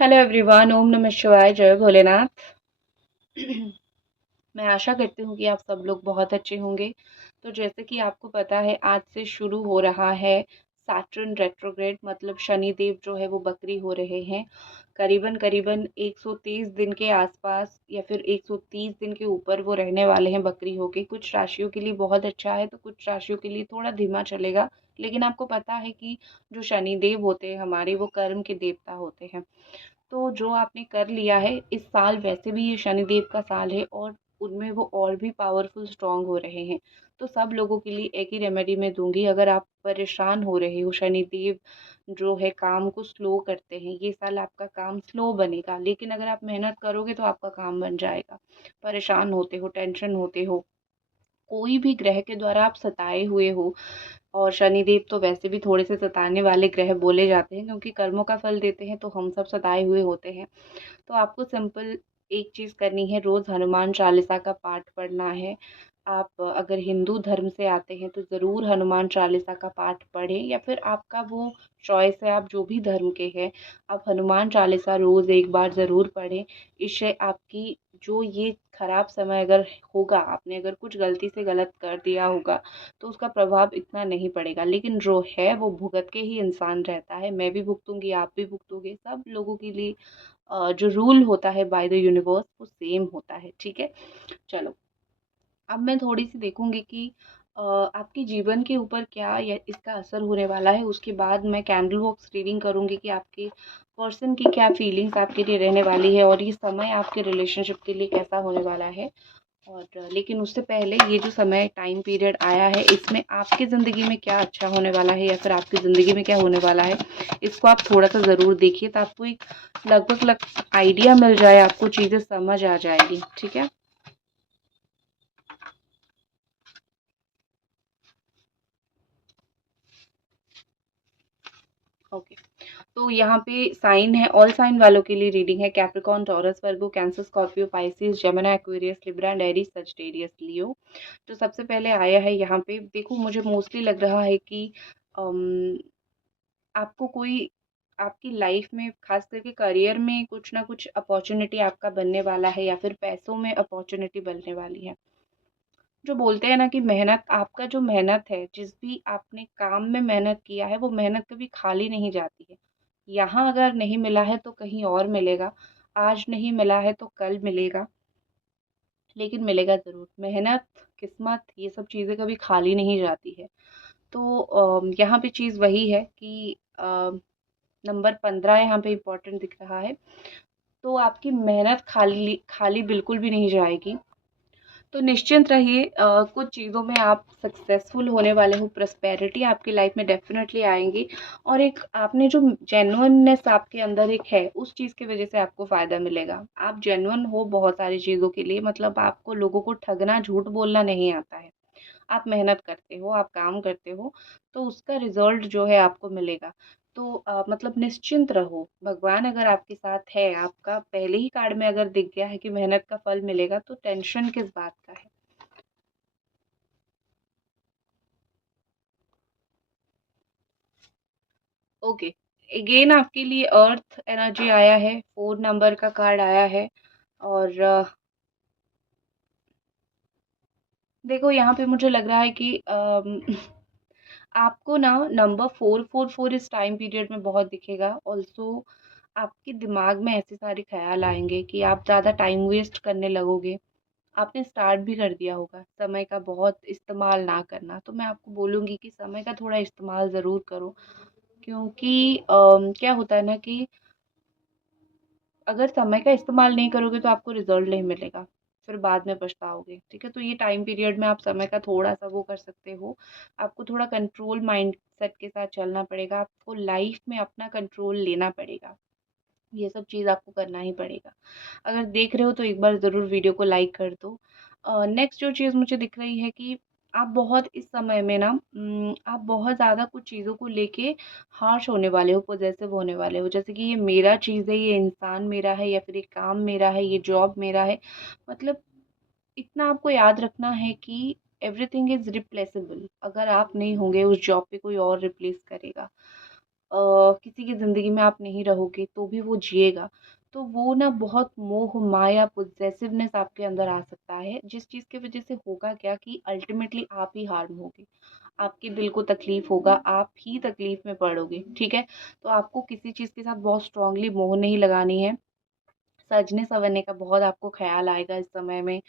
Hello everyone, ओम नमः शिवाय, जय भोलेनाथ। मैं आशा करती हूँ कि आप सब लोग बहुत अच्छे होंगे। तो जैसे कि आपको पता है, आज से शुरू हो रहा है सैटर्न रेट्रोग्रेड, मतलब शनि देव जो है वो बकरी हो रहे हैं। करीबन करीबन 130 दिन के आसपास या फिर 130 दिन के ऊपर वो रहने वाले हैं बकरी होके। कुछ राशियों के लिए बहुत अच्छा है तो कुछ राशियों के लिए थोड़ा धीमा चलेगा। लेकिन आपको पता है कि जो शनि देव होते हैं हमारे, वो कर्म के देवता होते हैं। तो जो आपने कर लिया है इस साल, वैसे भी ये शनिदेव का साल है और उनमें वो और भी पावरफुल स्ट्रांग हो रहे हैं। तो सब लोगों के लिए एक ही रेमेडी मैं दूंगी। अगर आप परेशान हो रहे हो, शनिदेव जो है काम को स्लो करते हैं, ये साल आपका काम स्लो बनेगा, लेकिन अगर आप मेहनत करोगे तो आपका काम बन जाएगा। परेशान होते हो, टेंशन होते हो, कोई भी ग्रह के द्वारा आप सताए हुए हो, और शनिदेव तो वैसे भी थोड़े से सताने वाले ग्रह बोले जाते हैं, क्योंकि कर्मों का फल देते हैं, तो हम सब सताए हुए होते हैं। तो आपको सिंपल एक चीज़ करनी है, रोज़ हनुमान चालीसा का पाठ पढ़ना है। आप अगर हिंदू धर्म से आते हैं तो ज़रूर हनुमान चालीसा का पाठ पढ़ें, या फिर आपका वो चॉइस है, आप जो भी धर्म के हैं, आप हनुमान चालीसा रोज़ एक बार ज़रूर पढ़ें। इससे आपकी जो ये खराब समय अगर होगा, आपने अगर कुछ गलती से गलत कर दिया होगा, तो उसका प्रभाव इतना नहीं पड़ेगा। लेकिन जो है वो भुगत के ही इंसान रहता है। मैं भी भुगतूंगी, आप भी भुगतोगे, सब लोगों के लिए जो रूल होता है बाय द यूनिवर्स वो सेम होता है। ठीक है, चलो। अब मैं थोड़ी सी देखूंगी कि आपके जीवन के ऊपर क्या या इसका असर होने वाला है। उसके बाद मैं कैंडल बॉक्स रीडिंग करूंगी कि आपके पर्सन की क्या फीलिंग्स आपके लिए रहने वाली है, और ये समय आपके रिलेशनशिप के लिए कैसा होने वाला है। और लेकिन उससे पहले, ये जो समय टाइम पीरियड आया है, इसमें आपकी ज़िंदगी में क्या अच्छा होने वाला है या फिर आपकी ज़िंदगी में क्या होने वाला है, इसको आप थोड़ा सा ज़रूर देखिए, तो आपको एक लगभग आइडिया मिल जाए, आपको चीज़ें समझ आ जाएगी। ठीक है, ओके। तो यहाँ पे साइन है, ऑल साइन वालों के लिए रीडिंग है। Capricorn, Taurus, Virgo, Cancer, Scorpio, Pisces, Gemini, Aquarius, Libra and Aries, Sagittarius, Leo. तो सबसे पहले आया है यहाँ पे, देखो मुझे मोस्टली लग रहा है कि अम, आपको कोई आपकी लाइफ में, खास करके करियर में, कुछ ना कुछ अपॉर्चुनिटी आपका बनने वाला है, या फिर पैसों में अपॉर्चुनिटी बनने वाली है। जो बोलते हैं ना कि मेहनत, आपका जो मेहनत है, जिस भी आपने काम में मेहनत किया है, वो मेहनत कभी खाली नहीं जाती है। यहाँ अगर नहीं मिला है तो कहीं और मिलेगा, आज नहीं मिला है तो कल मिलेगा, लेकिन मिलेगा ज़रूर। मेहनत, किस्मत, ये सब चीज़ें कभी खाली नहीं जाती है। तो यहाँ पे चीज़ वही है कि नंबर 15 यहाँ पे इम्पोर्टेंट दिख रहा है। तो आपकी मेहनत खाली खाली बिल्कुल भी नहीं जाएगी। तो निश्चिंत रहिए, कुछ चीज़ों में आप सक्सेसफुल होने वाले हो, प्रॉस्पेरिटी आपकी लाइफ में डेफिनेटली आएंगी। और एक आपने जो जेन्युइननेस आपके अंदर एक है, उस चीज़ की वजह से आपको फ़ायदा मिलेगा। आप जेन्युइन हो बहुत सारी चीज़ों के लिए, मतलब आपको लोगों को ठगना, झूठ बोलना नहीं आता है। आप मेहनत करते हो, आप काम करते हो, तो उसका रिजल्ट जो है आपको मिलेगा। तो मतलब निश्चिंत रहो, भगवान अगर आपके साथ है, आपका पहले ही कार्ड में अगर दिख गया है कि मेहनत का फल मिलेगा, तो टेंशन किस बात का है। ओके, अगेन आपके लिए अर्थ एनर्जी आया है, 4 नंबर का कार्ड आया है। और देखो यहाँ पे मुझे लग रहा है कि आपको ना नंबर 444 इस टाइम पीरियड में बहुत दिखेगा। ऑल्सो आपके दिमाग में ऐसे सारे ख्याल आएंगे कि आप ज़्यादा टाइम वेस्ट करने लगोगे। आपने स्टार्ट भी कर दिया होगा समय का बहुत इस्तेमाल ना करना, तो मैं आपको बोलूँगी कि समय का थोड़ा इस्तेमाल ज़रूर करो। क्योंकि क्या होता है ना कि अगर समय का इस्तेमाल नहीं करोगे तो आपको रिजल्ट नहीं मिलेगा, फिर बाद में पछताओगे। ठीक है, तो ये टाइम पीरियड में आप समय का थोड़ा सा वो कर सकते हो। आपको थोड़ा कंट्रोल माइंड सेट के साथ चलना पड़ेगा, आपको लाइफ में अपना कंट्रोल लेना पड़ेगा। ये सब चीज़ आपको करना ही पड़ेगा। अगर देख रहे हो तो एक बार ज़रूर वीडियो को लाइक कर दो। नेक्स्ट जो चीज़ मुझे दिख रही है कि आप बहुत इस समय में ना, आप बहुत ज़्यादा कुछ चीज़ों को लेके हार्श होने वाले हो, पॉसेसिव होने वाले हो। जैसे कि ये मेरा चीज़ है, ये इंसान मेरा है, या फिर ये काम मेरा है, ये जॉब मेरा है। मतलब इतना आपको याद रखना है कि एवरीथिंग इज़ रिप्लेसेबल। अगर आप नहीं होंगे, उस जॉब पे कोई और रिप्लेस करेगा। किसी की ज़िंदगी में आप नहीं रहोगे तो भी वो जिएगा। तो वो ना बहुत मोह माया पोजेसिवनेस आपके अंदर आ सकता है, जिस चीज़ की वजह से होगा क्या कि अल्टीमेटली आप ही हार्म होगे, आपके दिल को तकलीफ होगा, आप ही तकलीफ में पड़ोगे। ठीक है, तो आपको किसी चीज़ के साथ बहुत स्ट्रांगली मोह नहीं लगानी है। सजने संवरने का बहुत आपको ख्याल आएगा इस समय में।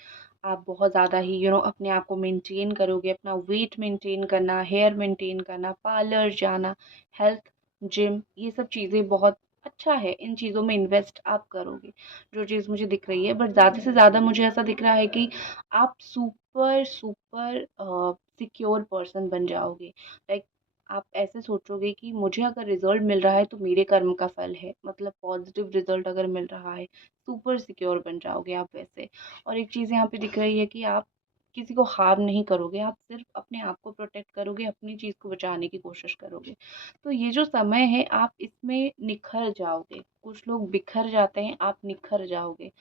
आप बहुत ज़्यादा ही अपने आप को मेंटेन करोगे, अपना वेट मेंटेन करना, हेयर मेंटेन करना, पार्लर जाना, हेल्थ, जिम, ये सब चीज़ें बहुत अच्छा है, इन चीज़ों में इन्वेस्ट आप करोगे, जो चीज़ मुझे दिख रही है। बट ज़्यादा से ज़्यादा मुझे ऐसा दिख रहा है कि आप सुपर सुपर सिक्योर पर्सन बन जाओगे। लाइक आप ऐसे सोचोगे कि मुझे अगर रिजल्ट मिल रहा है तो मेरे कर्म का फल है, मतलब पॉजिटिव रिजल्ट अगर मिल रहा है, सुपर सिक्योर बन जाओगे आप वैसे। और एक चीज़ यहाँ पे दिख रही है कि आप किसी को हार्म नहीं करोगे, आप सिर्फ अपने आप को प्रोटेक्ट करोगे, अपनी चीज़ को बचाने की कोशिश करोगे। तो ये जो समय है आप इसमें निखर जाओगे। कुछ लोग बिखर जाते हैं, आप निखर जाओगे।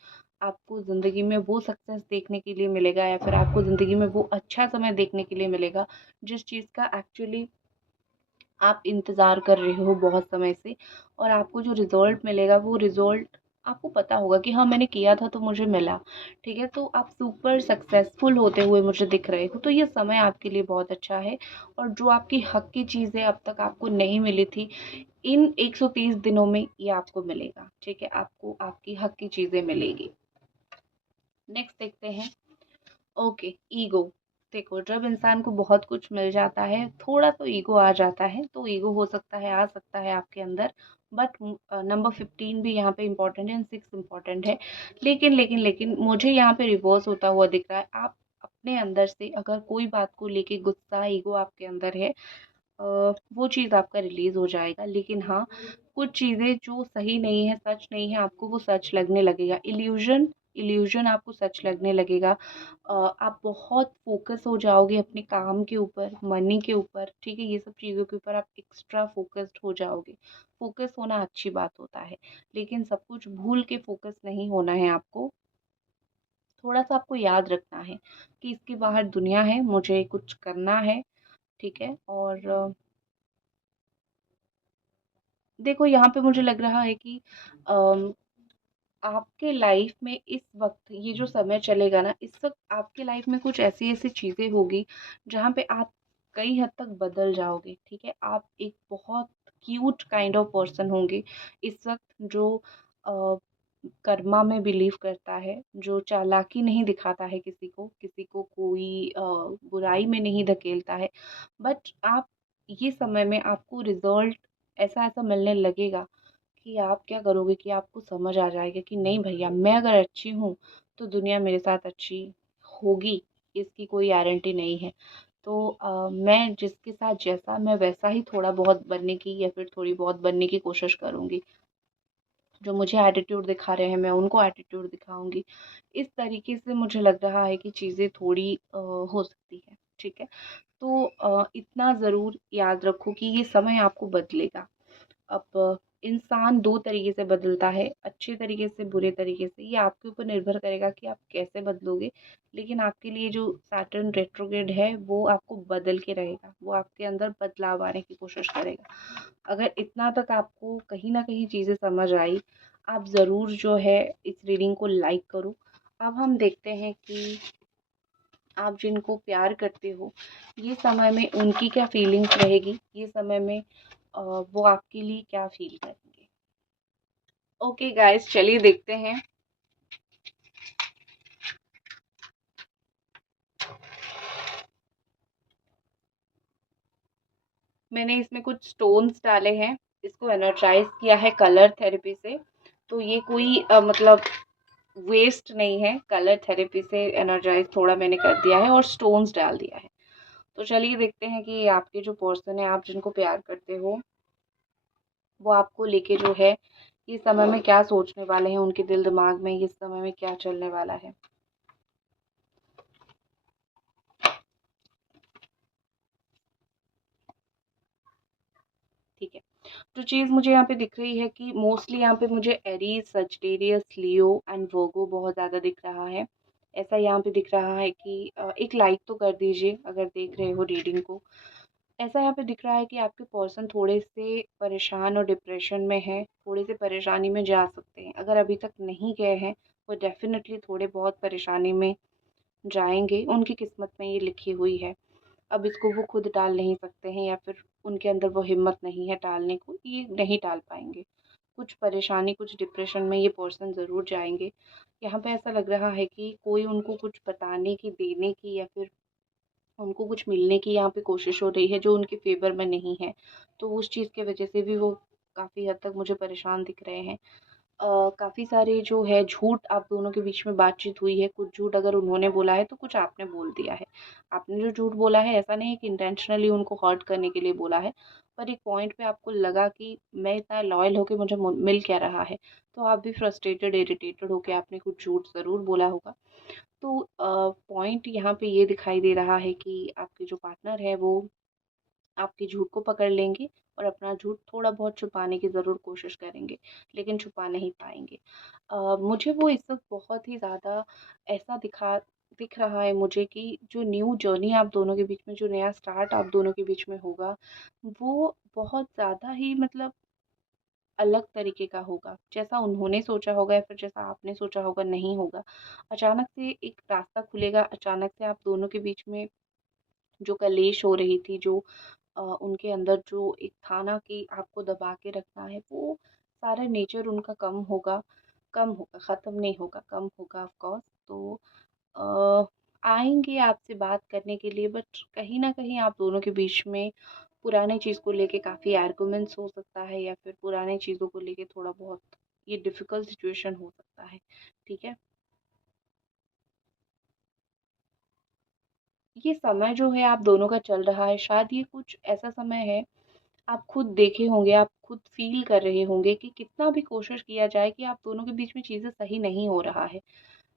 आपको ज़िंदगी में वो सक्सेस देखने के लिए मिलेगा, या फिर आपको ज़िंदगी में वो अच्छा समय देखने के लिए मिलेगा जिस चीज़ का एक्चुअली आप इंतज़ार कर रहे हो बहुत समय से। और आपको जो रिज़ल्ट मिलेगा वो रिज़ल्ट आपको पता होगा कि हाँ, मैंने किया था तो मुझे मिला। ठीक है, तो आप सुपर सक्सेसफुल होते हुए मुझे दिख रहे हो, तो ये समय आपके लिए बहुत अच्छा है। और जो आपकी हक की चीज़ें अब तक आपको नहीं मिली थी, इन 130 दिनों में ये आपको मिलेगा। ठीक है, आपको आपकी हक की चीज़ें मिलेगी। नेक्स्ट देखते हैं। Okay, ego. देखो, जब इंसान को बहुत कुछ मिल जाता है, थोड़ा तो ईगो आ जाता है, तो ईगो हो सकता है, आ सकता है आपके अंदर। बट नंबर 15 भी यहाँ पे इम्पोर्टेंट है एंड 6 इम्पोर्टेंट है। लेकिन मुझे यहाँ पे रिवर्स होता हुआ दिख रहा है। आप अपने अंदर से अगर कोई बात को लेके गुस्सा, ईगो आपके अंदर है, वो चीज़ आपका रिलीज़ हो जाएगा। लेकिन हाँ, कुछ चीज़ें जो सही नहीं है, सच नहीं है, आपको वो सच लगने लगेगा। इल्यूज़न इल्यूज़न आपको सच लगने लगेगा। आप बहुत फ़ोकस हो जाओगे अपने काम के ऊपर, मनी के ऊपर, ठीक है? ये सब चीज़ों के ऊपर आप एक्स्ट्रा फ़ोकस्ड हो जाओगे। फ़ोकस होना अच्छी बात होता है, लेकिन सब कुछ भूल के फ़ोकस नहीं होना है आपको। थोड़ा-सा आपको याद रखना है कि इसके बाहर दुनिया है, मुझे कुछ करना है, ठीक है? और देखो, यहाँ पे मुझे लग रहा है कि अम, आपके लाइफ में इस वक्त ये जो समय चलेगा ना, इस वक्त आपके लाइफ में कुछ ऐसी ऐसी चीज़ें होगी जहाँ पे आप कई हद तक बदल जाओगे। ठीक है, आप एक बहुत क्यूट काइंड ऑफ पर्सन होंगे इस वक्त, जो अ, कर्मा में बिलीव करता है, जो चालाकी नहीं दिखाता है, किसी को कोई बुराई में नहीं धकेलता है। बट आप ये समय में आपको रिजल्ट ऐसा ऐसा मिलने लगेगा कि आप क्या करोगे कि आपको समझ आ जाएगा कि नहीं भैया, मैं अगर अच्छी हूँ तो दुनिया मेरे साथ अच्छी होगी, इसकी कोई गारंटी नहीं है। तो मैं जिसके साथ जैसा, मैं वैसा ही थोड़ा बहुत बनने की या फिर थोड़ी बहुत बनने की कोशिश करूँगी। जो मुझे एटीट्यूड दिखा रहे हैं मैं उनको एटीट्यूड दिखाऊंगी। इस तरीके से मुझे लग रहा है कि चीज़ें थोड़ी हो सकती है। ठीक है, तो इतना ज़रूर याद रखो कि ये समय आपको बदलेगा। अब इंसान 2 तरीके से बदलता है, अच्छे तरीके से, बुरे तरीके से। ये आपके ऊपर निर्भर करेगा कि आप कैसे बदलोगे। लेकिन आपके लिए जो सैटर्न रेट्रोग्रेड है वो आपको बदल के रहेगा, वो आपके अंदर बदलाव आने की कोशिश करेगा। अगर इतना तक आपको कहीं न कहीं चीज़ें समझ आई, आप ज़रूर जो है इस रीडिंग को लाइक करो। अब हम देखते हैं कि आप जिनको प्यार करते हो, ये समय में उनकी क्या फीलिंग्स रहेगी, ये समय में वो आपके लिए क्या फ़ील करेंगे। ओके गाइस, चलिए देखते हैं। मैंने इसमें कुछ स्टोन्स डाले हैं, इसको एनर्जाइज़ किया है कलर थेरेपी से। तो ये कोई मतलब वेस्ट नहीं है, कलर थेरेपी से एनर्जाइज़ थोड़ा मैंने कर दिया है और स्टोन्स डाल दिया है। तो चलिए देखते हैं कि आपके जो पर्सन है, आप जिनको प्यार करते हो, वो आपको लेके जो है इस समय में क्या सोचने वाले हैं, उनके दिल दिमाग में इस समय में क्या चलने वाला है। ठीक है, जो चीज़ मुझे यहाँ पे दिख रही है कि मोस्टली यहाँ पे मुझे एरीज, सजिटेरियस, लियो एंड वर्गो बहुत ज़्यादा दिख रहा है। ऐसा यहाँ पे दिख रहा है कि एक लाइक तो कर दीजिए अगर देख रहे हो रीडिंग को। ऐसा यहाँ पे दिख रहा है कि आपके पर्सन थोड़े से परेशान और डिप्रेशन में हैं, थोड़े से परेशानी में जा सकते हैं। अगर अभी तक नहीं गए हैं, वो डेफ़िनेटली थोड़े बहुत परेशानी में जाएँगे, उनकी किस्मत में ये लिखी हुई है। अब इसको वो खुद टाल नहीं सकते हैं, या फिर उनके अंदर वो हिम्मत नहीं है टालने को, ये नहीं टाल पाएँगे। कुछ परेशानी, कुछ डिप्रेशन में ये पर्सन ज़रूर जाएँगे। यहाँ पे ऐसा लग रहा है कि कोई उनको कुछ बताने की, देने की, या फिर उनको कुछ मिलने की यहाँ पे कोशिश हो रही है जो उनके फ़ेवर में नहीं है। तो उस चीज़ की वज़ह से भी वो काफ़ी हद तक मुझे परेशान दिख रहे हैं। काफ़ी सारे जो है झूठ आप दोनों के बीच में बातचीत हुई है, कुछ झूठ अगर उन्होंने बोला है तो कुछ आपने बोल दिया है। आपने जो झूठ बोला है ऐसा नहीं है कि इंटेंशनली उनको हर्ट करने के लिए बोला है, पर एक पॉइंट पे आपको लगा कि मैं इतना लॉयल होके मुझे मिल क्या रहा है, तो आप भी फ्रस्ट्रेटेड, इरिटेटेड होके आपने कुछ झूठ ज़रूर बोला होगा। तो पॉइंट यहाँ पे ये दिखाई दे रहा है कि आपके जो पार्टनर है वो आपके झूठ को पकड़ लेंगे और अपना झूठ थोड़ा बहुत छुपाने की ज़रूर कोशिश करेंगे, लेकिन छुपा नहीं पाएँगे। मुझे वो इस वक़्त बहुत ही ज़्यादा ऐसा दिख रहा है मुझे कि जो न्यू जर्नी आप दोनों के बीच में, जो नया स्टार्ट आप दोनों के बीच में होगा, वो बहुत ज़्यादा ही मतलब अलग तरीके का होगा। जैसा उन्होंने सोचा होगा या फिर जैसा आपने सोचा होगा, नहीं होगा। अचानक से एक रास्ता खुलेगा, अचानक से आप दोनों के बीच में जो कलेश हो रही थी, जो उनके अंदर जो एक था ना कि आपको दबा के रखना है, वो सारा नेचर उनका कम होगा, ख़त्म नहीं होगा, कम होगा ऑफ़ कोर्स। तो अ, आएँगे आपसे बात करने के लिए, बट कहीं न कहीं आप दोनों के बीच में पुराने चीज़ को लेके काफ़ी आर्गुमेंट्स हो सकता है, या फिर पुराने चीज़ों को लेके थोड़ा बहुत ये डिफ़िकल्ट सिचुएशन हो सकता है, ठीक है? ये समय जो है आप दोनों का चल रहा है, शायद ये कुछ ऐसा समय है, आप खुद देखे होंगे, आप खुद फ़ील कर रहे होंगे कि कितना भी कोशिश किया जाए कि आप दोनों के बीच में चीज़ें सही नहीं हो रहा है।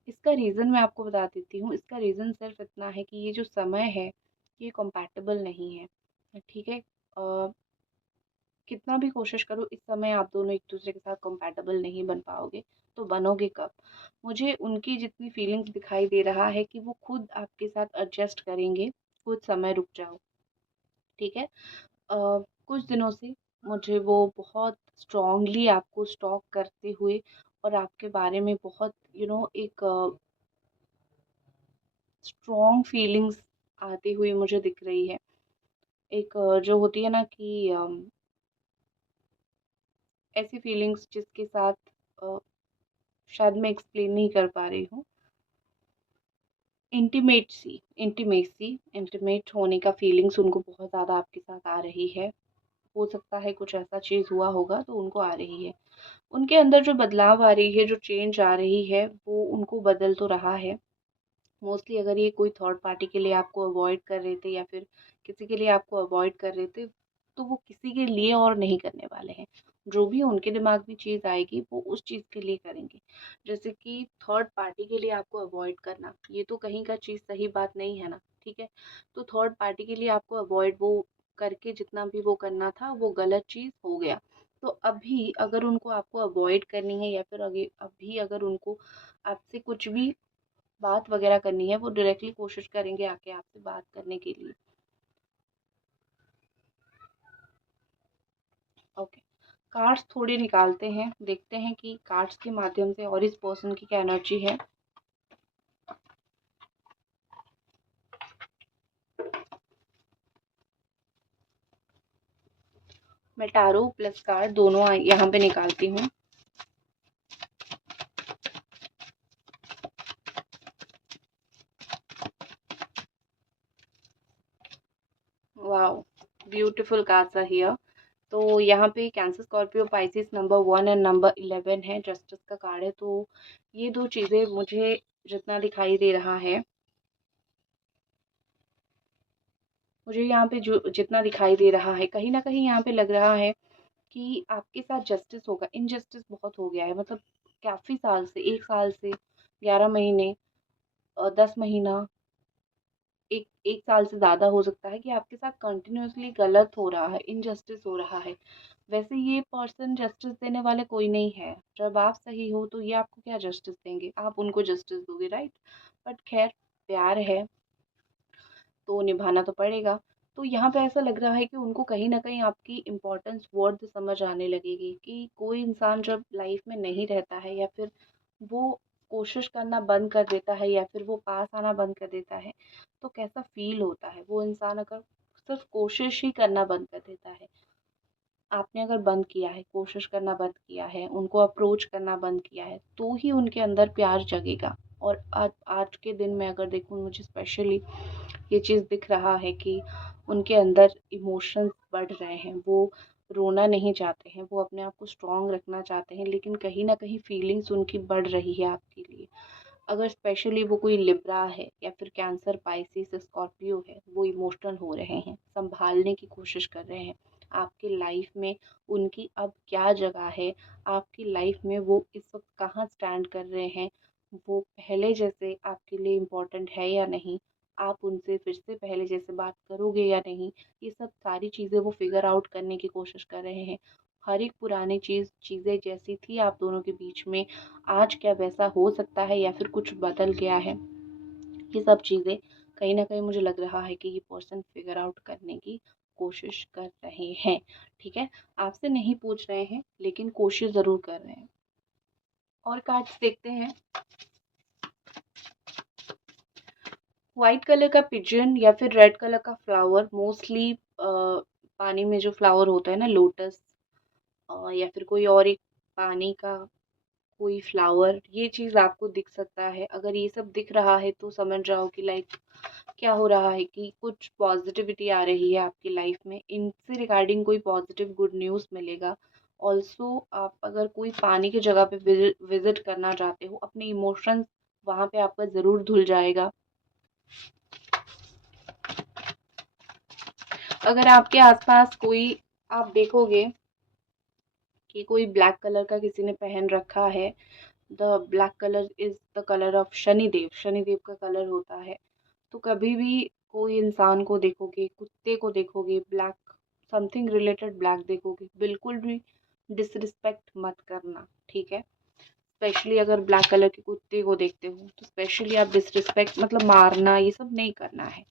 इसका रीज़न मैं आपको बता देती हूँ, इसका रीज़न सिर्फ़ इतना है कि ये जो समय है, ये कंपैटिबल नहीं है, ठीक है? कितना भी कोशिश करो, इस समय आप दोनों एक-दूसरे के साथ कंपैटिबल नहीं बन पाओगे, तो बनोगे कब? मुझे उनकी जितनी फीलिंग्स दिखाई दे रहा है कि वो खुद आपके साथ एडजस्ट करेंगे, कुछ समय रुक जाओ, ठीक है? कुछ दिनों से मुझे वो बहुत स्ट्रॉन्गली आपको स्टॉक करते हुए और आपके बारे में बहुत एक स्ट्रॉन्ग फीलिंग्स आती हुई मुझे दिख रही है। एक जो होती है ना कि ऐसी फीलिंग्स जिसके साथ अ, शायद मैं एक्सप्लेन नहीं कर पा रही हूँ। इंटीमेट होने का फीलिंग्स उनको बहुत ज़्यादा आपके साथ आ रही है। हो सकता है कुछ ऐसा चीज़ हुआ होगा तो उनको आ रही है। उनके अंदर जो बदलाव आ रही है, जो चेंज आ रही है, वो उनको बदल तो रहा है। मोस्टली अगर ये कोई थर्ड पार्टी के लिए आपको अवॉइड कर रहे थे, या फिर किसी के लिए आपको अवॉइड कर रहे थे, तो वो किसी के लिए और नहीं करने वाले हैं। जो भी उनके दिमाग में चीज़ आएगी वो उस चीज़ के लिए करेंगे। जैसे कि थर्ड पार्टी के लिए आपको अवॉइड करना, ये तो कहीं का चीज़ सही बात नहीं है ना, ठीक है? तो थर्ड पार्टी के लिए आपको अवॉइड वो करके जितना भी वो करना था वो गलत चीज़ हो गया। तो अभी अगर उनको आपको अवॉइड करनी है, या फिर अभी अगर उनको आपसे कुछ भी बात वगैरह करनी है, वो डायरेक्टली कोशिश करेंगे आके आपसे बात करने के लिए। ओके, कार्ड्स थोड़े निकालते हैं, देखते हैं कि कार्ड्स के माध्यम से और इस पर्सन की क्या एनर्जी है। मैं टैरो प्लस कार्ड दोनों यहाँ पे निकालती हूँ। Wow, beautiful cards are here. तो यहाँ पे cancer, Scorpio, Pisces number 1 and number 11 है, जस्टिस का कार्ड है। तो ये दो चीज़ें मुझे जितना दिखाई दे रहा है, मुझे यहाँ पे जो जितना दिखाई दे रहा है, कहीं न कहीं यहाँ पे लग रहा है कि आपके साथ जस्टिस होगा। इनजस्टिस बहुत हो गया है, मतलब काफ़ी साल से, 1 साल से 11 महीने, 10 महीना, 1 साल से ज़्यादा हो सकता है कि आपके साथ कंटिन्यूअसली गलत हो रहा है, इनजस्टिस हो रहा है। वैसे ये पर्सन जस्टिस देने वाले कोई नहीं है। जब आप सही हो तो ये आपको क्या जस्टिस देंगे? आप उनको जस्टिस दोगे, राइट? बट ख़ैर, प्यार है तो निभाना तो पड़ेगा। तो यहाँ पे ऐसा लग रहा है कि उनको कहीं न कहीं आपकी इम्पोर्टेंस वर्थ समझ आने लगेगी कि कोई इंसान जब लाइफ में नहीं रहता है या फिर वो कोशिश करना बंद कर देता है या फिर वो पास आना बंद कर देता है, तो कैसा फ़ील होता है। वो इंसान अगर सिर्फ़ कोशिश ही करना बंद कर देता है, आपने अगर बंद किया है, कोशिश करना बंद किया है, उनको अप्रोच करना बंद किया है, तो ही उनके अंदर प्यार जगेगा। और आज आज के दिन में अगर देखूँ, मुझे स्पेशली ये चीज़ दिख रहा है कि उनके अंदर इमोशंस बढ़ रहे हैं। वो रोना नहीं चाहते हैं, वो अपने आप को स्ट्रॉन्ग रखना चाहते हैं, लेकिन कहीं न कहीं फीलिंग्स उनकी बढ़ रही है आपके लिए। अगर स्पेशली वो कोई लिब्रा है या फिर कैंसर, पाइसेस, स्कॉर्पियो है, वो इमोशनल हो रहे हैं, सँभालने की कोशिश कर रहे हैं। आपकी लाइफ में उनकी अब क्या जगह है, आपकी लाइफ में वो इस वक़्त कहाँ स्टैंड कर रहे हैं, वो पहले जैसे आपके लिए इम्पोर्टेंट है या नहीं, आप उनसे फिर से पहले जैसे बात करोगे या नहीं, ये सब सारी चीज़ें वो फ़िगर आउट करने की कोशिश कर रहे हैं। हर एक पुरानी चीज़ें जैसी थी आप दोनों के बीच में, आज क्या वैसा हो सकता है या फिर कुछ बदल गया है? ये सब चीज़ें कहीं न कहीं मुझे लग रहा है कि ये पर्सन फ़िगर आउट करने की कोशिश कर रहे हैं, ठीक है? आपसे नहीं पूछ रहे हैं, लेकिन कोशिश ज़रूर कर रहे हैं। और कार्ड्स देखते हैं। व्हाइट कलर का पिजन या फिर रेड कलर का फ्लावर, मोस्टली पानी में जो फ्लावर होता है ना, लोटस, या फिर कोई और एक पानी का कोई फ्लावर, ये चीज़ आपको दिख सकता है। अगर ये सब दिख रहा है तो समझ जाओ कि लाइक क्या हो रहा है कि कुछ पॉजिटिविटी आ रही है आपकी लाइफ में। इनसे रिगार्डिंग कोई पॉजिटिव गुड न्यूज़ मिलेगा। ऑल्सो आप अगर कोई पानी की जगह पे विजिट करना चाहते हो, अपने इमोशंस वहाँ पे आपका ज़रूर धुल जाएगा। अगर आपके आसपास कोई आप देखोगे कि कोई ब्लैक कलर का किसी ने पहन रखा है, the black colour is the colour of Shanidev, Shanidev का कलर होता है। तो कभी भी कोई इंसान को देखोगे, कुत्ते को देखोगे ब्लैक, समथिंग रिलेटेड ब्लैक देखोगे, बिल्कुल भी डिसरिस्पेक्ट मत करना, ठीक है? स्पेशली अगर ब्लैक कलर के कुत्ते को देखते हो तो स्पेशली आप डिसरिस्पेक्ट मतलब मारना ये सब नहीं करना है।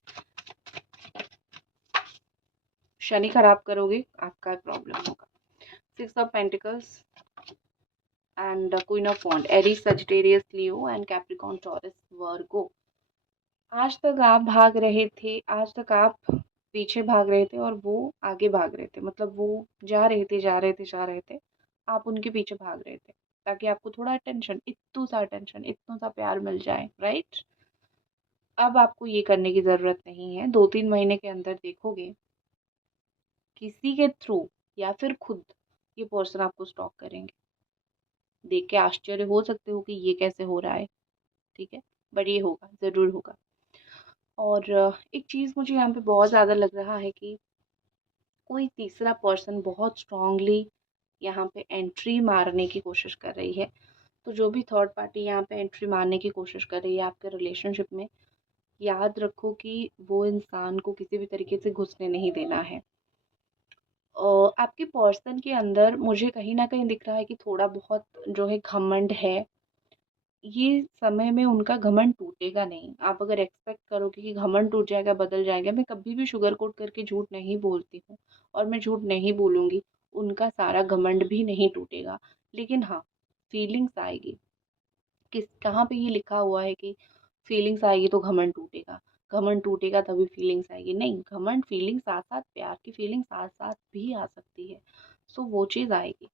शनि खराब करोगे, आपका प्रॉब्लम होगा। 6 of pentacles and queen of wand, Aries, Sagittarius, Leo and Capricorn, Taurus, Virgo. आज तक आप भाग रहे थे, आज तक आप पीछे भाग रहे थे और वो आगे भाग रहे थे। मतलब वो जा रहे थे, जा रहे थे, जा रहे थे। आप उनके पीछे भाग रहे थे ताकि आपको थोड़ा अटेंशन, इत्तू सा अटेंशन, इतना सा प्यार मिल जाए, राइट? अब आपको ये करने की ज़रूरत नहीं है। 2-3 महीने के अंदर देखोगे किसी के थ्रू या फिर खुद ये पर्सन आपको स्टॉक करेंगे। देख के आश्चर्य हो सकते हो कि ये कैसे हो रहा है, ठीक है? बट ये होगा, ज़रूर होगा। और एक चीज़ मुझे यहाँ पे बहुत ज़्यादा लग रहा है कि कोई तीसरा पर्सन बहुत स्ट्रांगली यहाँ पे एंट्री मारने की कोशिश कर रही है। तो जो भी थर्ड पार्टी यहाँ पे एंट्री मारने की कोशिश कर रही है आपके रिलेशनशिप में, याद रखो कि वो इंसान को किसी भी तरीके से घुसने नहीं देना है। आपके पर्सन के अंदर मुझे कहीं न कहीं दिख रहा है कि थोड़ा बहुत जो है घमंड है। ये समय में उनका घमंड टूटेगा नहीं। आप अगर एक्सपेक्ट करोगे कि घमंड टूट जाएगा, बदल जाएगा, मैं कभी भी शुगर कोट करके झूठ नहीं बोलती हूँ और मैं झूठ नहीं बोलूँगी। उनका सारा घमंड भी नहीं टूटेगा। लेकिन हाँ, फीलिंग्स आएगी। किस कहाँ पे ये लिखा हुआ है कि फीलिंग्स आएगी तो घमंड टूटेगा, घमंड टूटेगा तभी फीलिंग्स आएगी? नहीं, घमंड फीलिंग्स साथ-साथ, प्यार की फीलिंग साथ-साथ भी आ सकती है। सो वो चीज़ आएगी।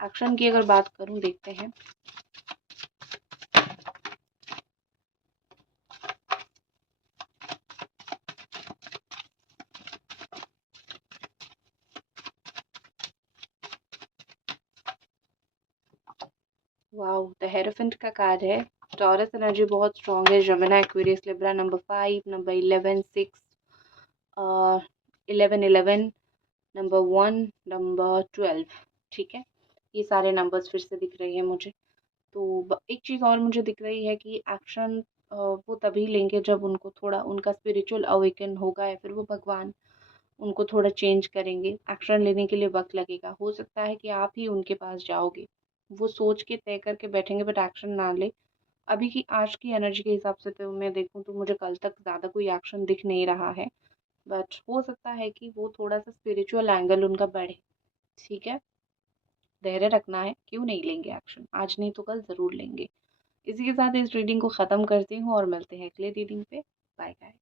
एक्शन की अगर बात करूँ, देखते हैं। वाओ! द हेरोफेंट का कार्ड है। टॉरस एनर्जी बहुत स्ट्रॉन्ग है। Gemini, Aquarius, Libra, number 5, number 11, 6, अ, 11, 11, नंबर 1, नंबर 12, ठीक है? ये सारे नंबर्स फिर से दिख रही हैं मुझे। तो एक चीज़ और मुझे दिख रही है कि एक्शन वो तभी लेंगे जब उनको थोड़ा उनका स्पिरिचुअल अवेकन होगा या फिर वो भगवान उनको थोड़ा चेंज करेंगे। एक्शन लेने के लिए वक्त लगेगा। हो सकता है कि आप ही उनके पास जाओगे। वो सोच के तय करके बैठेंगे बट एक्शन ना ले। अभी की आज की एनर्जी के हिसाब से तो मैं देखूँ तो मुझे कल तक ज़्यादा कोई एक्शन दिख नहीं रहा है। बट हो सकता है कि वो थोड़ा-सा स्पिरिचुअल एंगल उनका बढ़े, ठीक है? धैर्य रखना है, क्यों नहीं लेंगे एक्शन? आज नहीं तो कल ज़रूर लेंगे। इसी के साथ इस रीडिंग को ख़त्म करती हूँ और मिलते हैं अगले रीडिंग पे। Bye guys.